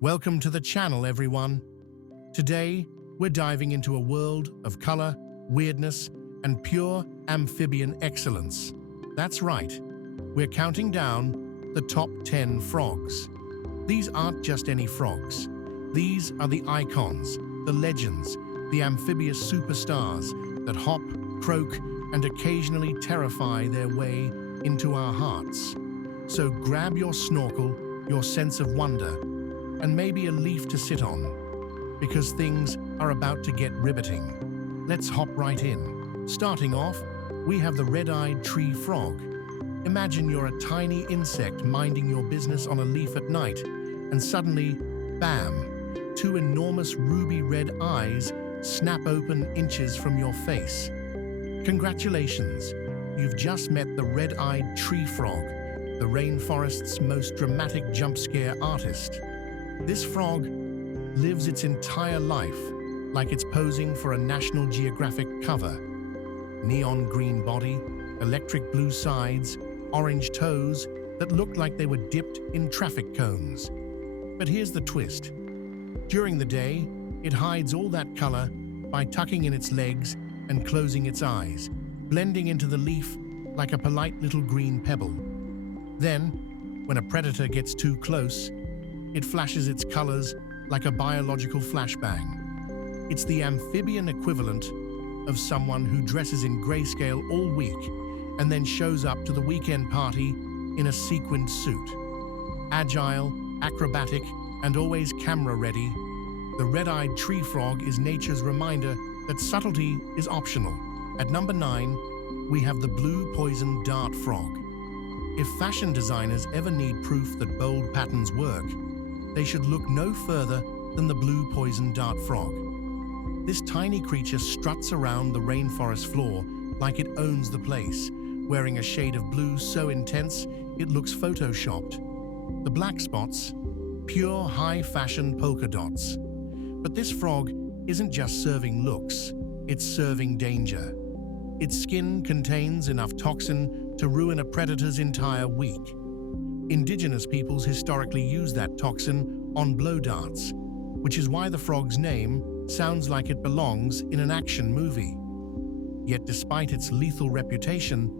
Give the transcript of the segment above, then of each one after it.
Welcome to the channel, everyone. Today, we're diving into a world of color, weirdness, and pure amphibian excellence. That's right, we're counting down the top 10 frogs. These aren't just any frogs. These are the icons, the legends, the amphibious superstars that hop, croak, and occasionally terrify their way into our hearts. So grab your snorkel, your sense of wonder, and maybe a leaf to sit on, because things are about to get riveting. Let's hop right in. Starting off, we have the red-eyed tree frog. Imagine you're a tiny insect minding your business on a leaf at night, and suddenly, bam, two enormous ruby red eyes snap open inches from your face. Congratulations, you've just met the red-eyed tree frog, the rainforest's most dramatic jump scare artist. This frog lives its entire life like it's posing for a National Geographic cover. Neon green body, electric blue sides, orange toes that look like they were dipped in traffic cones. But here's the twist. During the day, it hides all that color by tucking in its legs and closing its eyes, blending into the leaf like a polite little green pebble. Then, when a predator gets too close, it flashes its colors like a biological flashbang. It's the amphibian equivalent of someone who dresses in grayscale all week and then shows up to the weekend party in a sequined suit. Agile, acrobatic, and always camera-ready, the red-eyed tree frog is nature's reminder that subtlety is optional. At number 9, we have the blue poison dart frog. If fashion designers ever need proof that bold patterns work, they should look no further than the blue poison dart frog. This tiny creature struts around the rainforest floor like it owns the place, wearing a shade of blue so intense it looks photoshopped. The black spots, pure high-fashion polka dots. But this frog isn't just serving looks, it's serving danger. Its skin contains enough toxin to ruin a predator's entire week. Indigenous peoples historically use that toxin on blow darts, which is why the frog's name sounds like it belongs in an action movie. Yet despite its lethal reputation,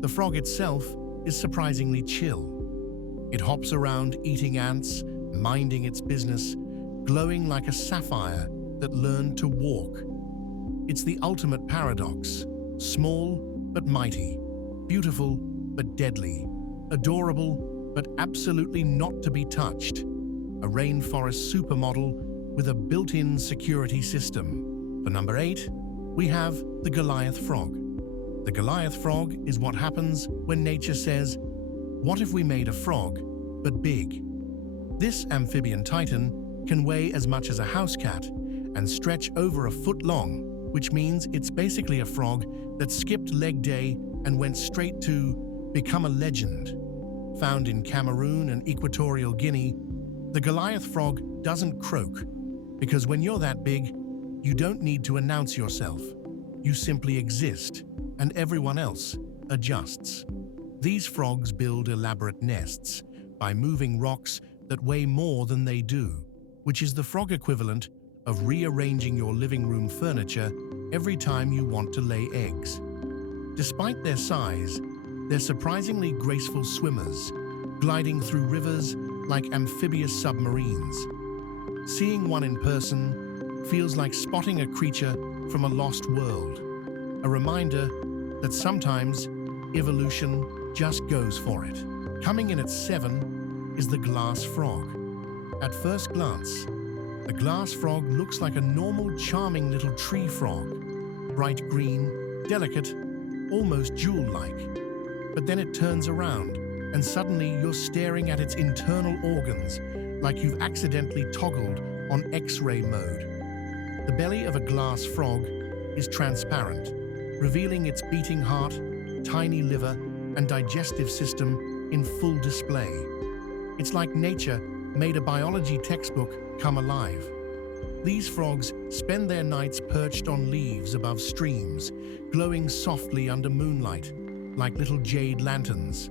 the frog itself is surprisingly chill. It hops around eating ants, minding its business, glowing like a sapphire that learned to walk. It's the ultimate paradox, small but mighty, beautiful but deadly, adorable but absolutely not to be touched. A rainforest supermodel with a built-in security system. For number 8, we have the Goliath frog. The Goliath frog is what happens when nature says, "What if we made a frog, but big?" This amphibian titan can weigh as much as a house cat and stretch over a foot long, which means it's basically a frog that skipped leg day and went straight to become a legend. Found in Cameroon and Equatorial Guinea, the Goliath frog doesn't croak, because when you're that big, you don't need to announce yourself. You simply exist, and everyone else adjusts. These frogs build elaborate nests by moving rocks that weigh more than they do, which is the frog equivalent of rearranging your living room furniture every time you want to lay eggs. Despite their size, they're surprisingly graceful swimmers, gliding through rivers like amphibious submarines. Seeing one in person feels like spotting a creature from a lost world, a reminder that sometimes evolution just goes for it. Coming in at 7 is the glass frog. At first glance, the glass frog looks like a normal, charming little tree frog, bright green, delicate, almost jewel-like. But then it turns around, and suddenly you're staring at its internal organs like you've accidentally toggled on X-ray mode. The belly of a glass frog is transparent, revealing its beating heart, tiny liver, and digestive system in full display. It's like nature made a biology textbook come alive. These frogs spend their nights perched on leaves above streams, glowing softly under moonlight, like little jade lanterns.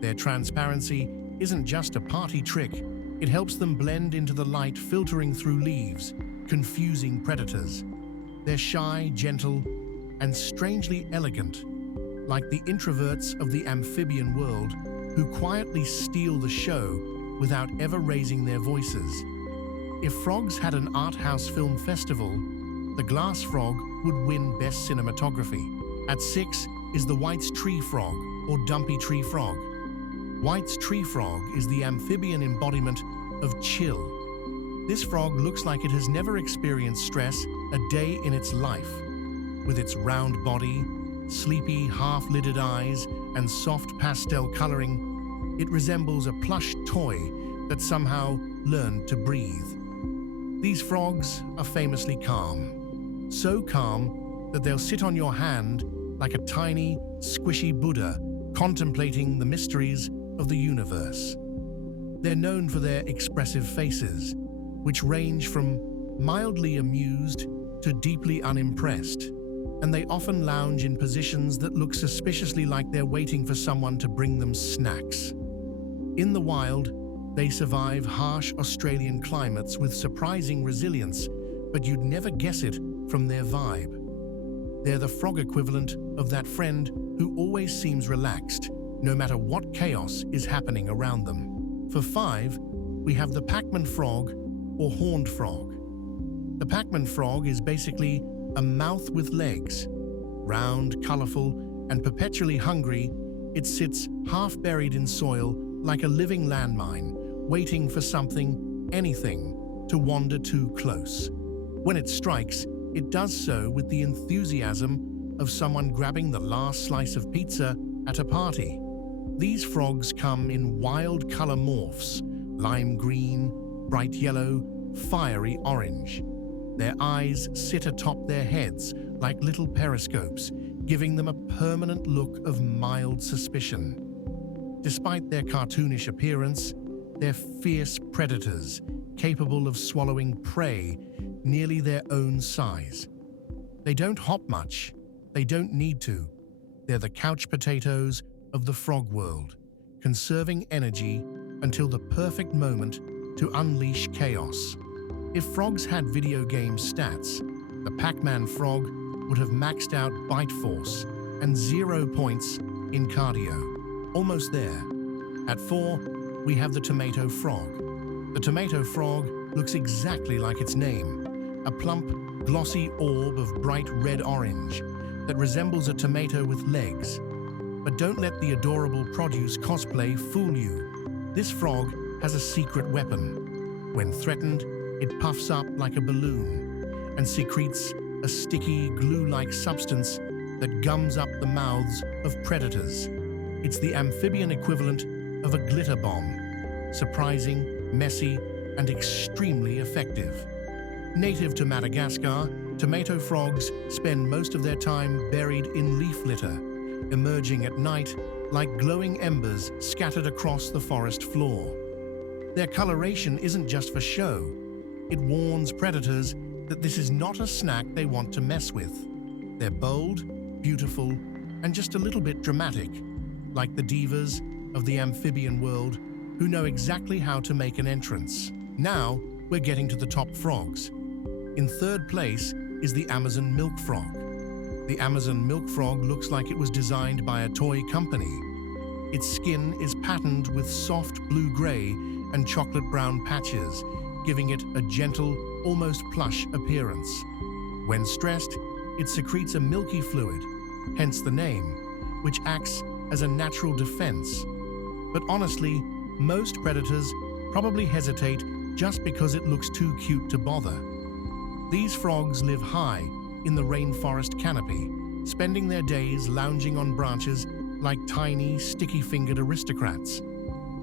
Their transparency isn't just a party trick, it helps them blend into the light filtering through leaves, confusing predators. They're shy, gentle, and strangely elegant, like the introverts of the amphibian world who quietly steal the show without ever raising their voices. If frogs had an art house film festival, the glass frog would win Best Cinematography. At 6 is the White's tree frog, or dumpy tree frog. White's tree frog is the amphibian embodiment of chill. This frog looks like it has never experienced stress a day in its life. With its round body, sleepy, half-lidded eyes, and soft pastel coloring, it resembles a plush toy that somehow learned to breathe. These frogs are famously calm. So calm that they'll sit on your hand like a tiny, squishy Buddha contemplating the mysteries of the universe. They're known for their expressive faces, which range from mildly amused to deeply unimpressed, and they often lounge in positions that look suspiciously like they're waiting for someone to bring them snacks. In the wild, they survive harsh Australian climates with surprising resilience, but you'd never guess it from their vibe. They're the frog equivalent of that friend who always seems relaxed, no matter what chaos is happening around them. For 5, we have the Pac-Man frog, or horned frog. The Pac-Man frog is basically a mouth with legs. Round, colorful, and perpetually hungry, it sits half buried in soil like a living landmine, waiting for something, anything, to wander too close. When it strikes, it does so with the enthusiasm of someone grabbing the last slice of pizza at a party. These frogs come in wild color morphs: lime green, bright yellow, fiery orange. Their eyes sit atop their heads like little periscopes, giving them a permanent look of mild suspicion. Despite their cartoonish appearance, they're fierce predators, capable of swallowing prey nearly their own size. They don't hop much, they don't need to. They're the couch potatoes of the frog world, conserving energy until the perfect moment to unleash chaos. If frogs had video game stats, the Pac-Man frog would have maxed out bite force and 0 points in cardio. Almost there. At 4, we have the tomato frog. The tomato frog looks exactly like its name, a plump, glossy orb of bright red-orange that resembles a tomato with legs. But don't let the adorable produce cosplay fool you. This frog has a secret weapon. When threatened, it puffs up like a balloon and secretes a sticky, glue-like substance that gums up the mouths of predators. It's the amphibian equivalent of a glitter bomb, surprising, messy, and extremely effective. Native to Madagascar, tomato frogs spend most of their time buried in leaf litter, emerging at night like glowing embers scattered across the forest floor. Their coloration isn't just for show. It warns predators that this is not a snack they want to mess with. They're bold, beautiful, and just a little bit dramatic, like the divas of the amphibian world who know exactly how to make an entrance. Now, we're getting to the top frogs. In 3rd place is the Amazon milk frog. The Amazon milk frog looks like it was designed by a toy company. Its skin is patterned with soft blue-gray and chocolate-brown patches, giving it a gentle, almost plush appearance. When stressed, it secretes a milky fluid, hence the name, which acts as a natural defense. But honestly, most predators probably hesitate just because it looks too cute to bother. These frogs live high in the rainforest canopy, spending their days lounging on branches like tiny, sticky-fingered aristocrats.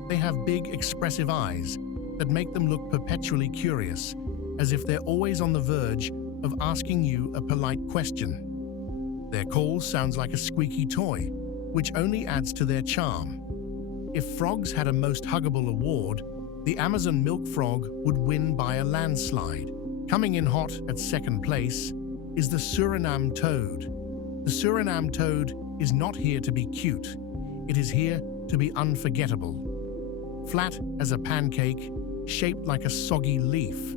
They have big, expressive eyes that make them look perpetually curious, as if they're always on the verge of asking you a polite question. Their call sounds like a squeaky toy, which only adds to their charm. If frogs had a most huggable award, the Amazon milk frog would win by a landslide. Coming in hot at 2nd place is the Suriname toad. The Suriname toad is not here to be cute. It is here to be unforgettable. Flat as a pancake, shaped like a soggy leaf,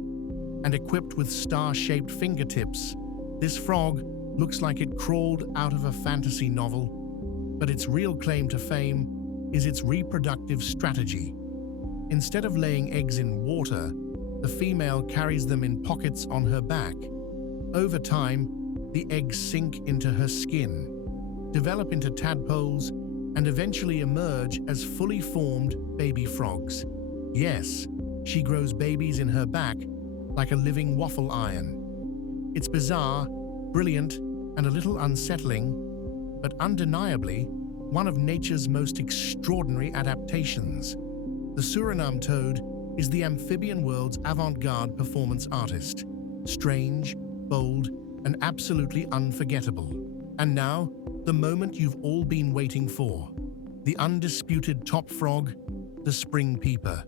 and equipped with star-shaped fingertips, this frog looks like it crawled out of a fantasy novel, but its real claim to fame is its reproductive strategy. Instead of laying eggs in water, the female carries them in pockets on her back. Over time, the eggs sink into her skin, develop into tadpoles, and eventually emerge as fully formed baby frogs. Yes, she grows babies in her back like a living waffle iron. It's bizarre, brilliant, and a little unsettling, but undeniably one of nature's most extraordinary adaptations. The Suriname toad is the amphibian world's avant-garde performance artist. Strange, bold, and absolutely unforgettable. And now, the moment you've all been waiting for. The undisputed top frog, the spring peeper.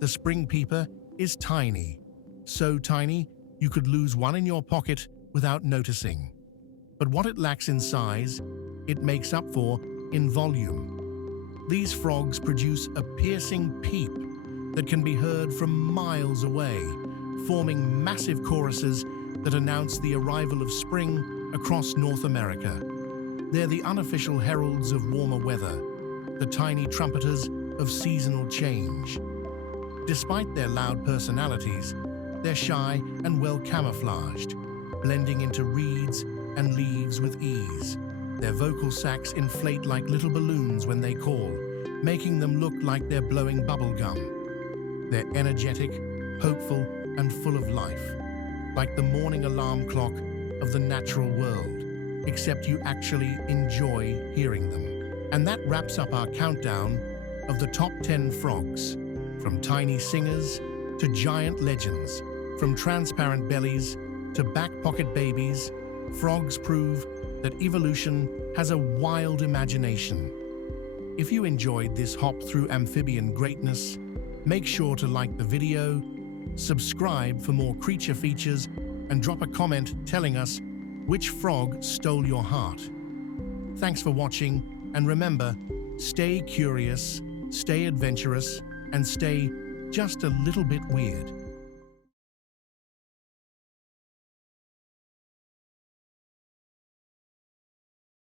The spring peeper is tiny. So tiny, you could lose one in your pocket without noticing. But what it lacks in size, it makes up for in volume. These frogs produce a piercing peep that can be heard from miles away, forming massive choruses that announce the arrival of spring across North America. They're the unofficial heralds of warmer weather, the tiny trumpeters of seasonal change. Despite their loud personalities, they're shy and well camouflaged, blending into reeds and leaves with ease. Their vocal sacs inflate like little balloons when they call, making them look like they're blowing bubble gum. They're energetic, hopeful, and full of life, like the morning alarm clock of the natural world, except you actually enjoy hearing them. And that wraps up our countdown of the top 10 frogs, from tiny singers to giant legends, from transparent bellies to back-pocket babies. Frogs prove that evolution has a wild imagination. If you enjoyed this hop through amphibian greatness, make sure to like the video, subscribe for more creature features, and drop a comment telling us which frog stole your heart. Thanks for watching, and remember, stay curious, stay adventurous, and stay just a little bit weird.